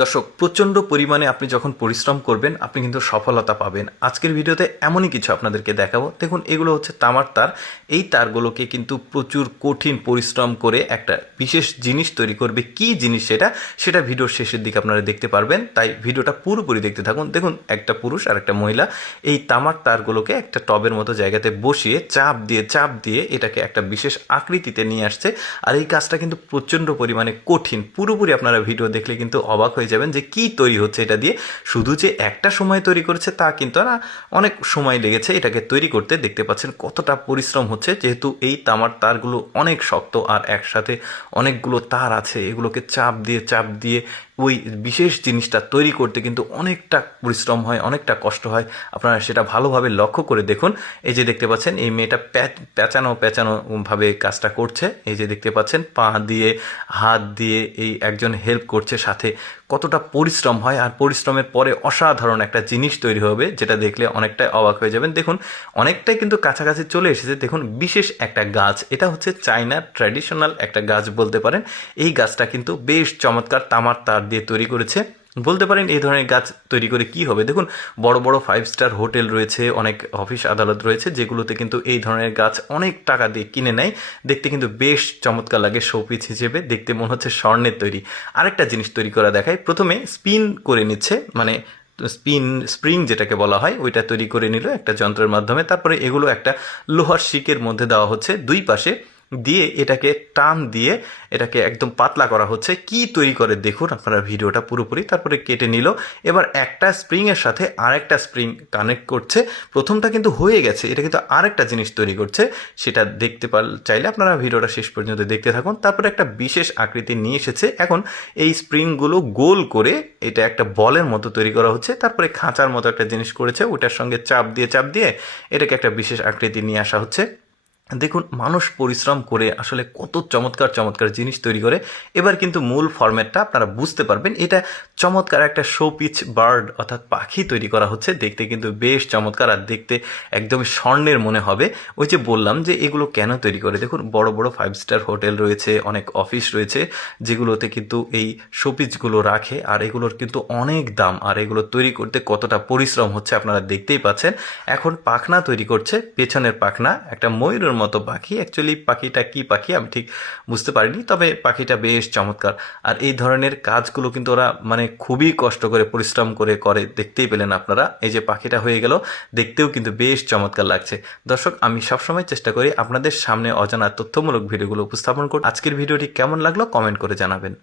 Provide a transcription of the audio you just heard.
দর্শক, প্রচণ্ড পরিমাণে আপনি যখন পরিশ্রম করবেন আপনি কিন্তু সফলতা পাবেন। আজকের ভিডিওতে এমনই কিছু আপনাদেরকে দেখাবো। দেখুন, এগুলো হচ্ছে তামার তার। এই তারগুলোকে কিন্তু প্রচুর কঠিন পরিশ্রম করে একটা বিশেষ জিনিস তৈরি করবে। কি জিনিস সেটা ভিডিওর শেষের দিকে আপনারা দেখতে পারবেন, তাই ভিডিওটা পুরোপুরি দেখতে থাকুন। দেখুন, একটা পুরুষ আর একটা মহিলা এই তামার তারগুলোকে একটা টবের মতো জায়গাতে বসিয়ে চাপ দিয়ে এটাকে একটা বিশেষ আকৃতিতে নিয়ে আসছে। আর এই কাজটা কিন্তু প্রচণ্ড পরিমাণে কঠিন। পুরোপুরি আপনারা ভিডিও দেখলে কিন্তু অবাক হয়ে যাবেন যে কি তৈরি হচ্ছে এটা দিয়ে। শুধু যে একটা সময় তৈরি করেছে তা কিন্তু না, অনেক সময় লেগেছে এটাকে তৈরি করতে। দেখতে পাচ্ছেন কতটা পরিশ্রম হচ্ছে, যেহেতু এই তামার তারগুলো অনেক শক্ত আর একসাথে অনেকগুলো তার আছে। এগুলোকে চাপ দিয়ে ওই বিশেষ জিনিসটা তৈরি করতে কিন্তু অনেকটা পরিশ্রম হয়, অনেকটা কষ্ট হয়। আপনারা সেটা ভালোভাবে লক্ষ্য করে দেখুন। এই যে দেখতে পাচ্ছেন এই মেয়েটা প্যাঁচানো ভাবে কাজটা করছে। এই যে দেখতে পাচ্ছেন পা দিয়ে হাত দিয়ে এই একজন হেল্প করছে, সাথে কতটা পরিশ্রম হয়। আর পরিশ্রমের পরে অসাধারণ একটা জিনিস তৈরি হবে, যেটা দেখলে অনেকটাই অবাক হয়ে যাবেন। দেখুন, অনেকটাই কিন্তু কাছাকাছি চলে এসেছে। দেখুন, বিশেষ একটা গাছ, এটা হচ্ছে চায়নার ট্র্যাডিশনাল একটা গাছ বলতে পারেন। এই গাছটা কিন্তু বেশ চমৎকার তামার তার দিয়ে তৈরি করেছে। বলতে পারেন এই ধরনের গাছ তৈরি করে কি হবে। দেখুন, বড় বড় 5 স্টার হোটেল রয়েছে, অনেক অফিস আদালত রয়েছে, যেগুলোতে কিন্তু এই ধরনের গাছ অনেক টাকা দিয়ে কিনে নেয়। দেখতে কিন্তু বেশ চমৎকার লাগে, শোপিস হিসেবে দেখতে মনে হচ্ছে স্বর্ণের তৈরি। আরেকটা জিনিস তৈরি করা দেখায়। প্রথমে স্পিন করে নিচ্ছে, মানে স্প্রিং যেটাকে বলা হয়, ওইটা তৈরি করে নিল একটা যন্ত্রের মাধ্যমে। তারপরে এগুলো একটা লোহার শিকের মধ্যে দেওয়া হচ্ছে, দুই পাশে দিয়ে এটাকে টান দিয়ে এটাকে একদম পাতলা করা হচ্ছে। কি তৈরি করে দেখুন আপনারা ভিডিওটা পুরোপুরি। তারপরে কেটে নিল। এবার একটা স্প্রিংয়ের সাথে আরেকটা স্প্রিং কানেক্ট করছে। প্রথমটা কিন্তু হয়ে গেছে, এটা কিন্তু আরেকটা জিনিস তৈরি করছে। সেটা দেখতে চাইলে আপনারা ভিডিওটা শেষ পর্যন্ত দেখতে থাকুন। তারপরে একটা বিশেষ আকৃতি নিয়ে এসেছে। এখন এই স্প্রিংগুলো গোল করে এটা একটা বলের মতো তৈরি করা হচ্ছে। তারপরে খাঁচার মতো একটা জিনিস করেছে, ওটার সঙ্গে চাপ দিয়ে এটাকে একটা বিশেষ আকৃতি নিয়ে আসা হচ্ছে। দেখুন, মানুষ পরিশ্রম করে আসলে কত চমৎকার জিনিস তৈরি করে। এবার কিন্তু মূল ফরম্যাটটা আপনারা বুঝতে পারবেন। এটা চমৎকার একটা শোপিচ বার্ড অর্থাৎ পাখি তৈরি করা হচ্ছে। দেখতে কিন্তু বেশ চমৎকার, আর দেখতে একদম স্বর্ণের মনে হবে। ওই যে বললাম যে এগুলো কেন তৈরি করে। দেখুন, বড় বড় 5 স্টার হোটেল রয়েছে, অনেক অফিস রয়েছে, যেগুলোতে কিন্তু এই শোপিচগুলো রাখে। আর এগুলোর কিন্তু অনেক দাম, আর এগুলো তৈরি করতে কতটা পরিশ্রম হচ্ছে আপনারা দেখতেই পাচ্ছেন। এখন পাখনা তৈরি করছে, পেছনের পাখনা একটা ময়ূরের মতো পাখি। অ্যাকচুয়ালি পাখিটা কি পাখি আমি ঠিক বুঝতে পারিনি, তবে পাখিটা বেশ চমৎকার। আর এই ধরনের কাজগুলো কিন্তু ওরা মানে খুবই কষ্ট করে পরিশ্রম করে দেখতেই পেলেন আপনারা। এই যে পাখিটা হয়ে গেল, দেখতেও কিন্তু বেশ চমৎকার লাগছে। দর্শক, আমি সবসময় চেষ্টা করি আপনাদের সামনে অজানা তথ্যমূলক ভিডিওগুলো উপস্থাপন করতে। আজকের ভিডিওটি কেমন লাগলো কমেন্ট করে জানাবেন।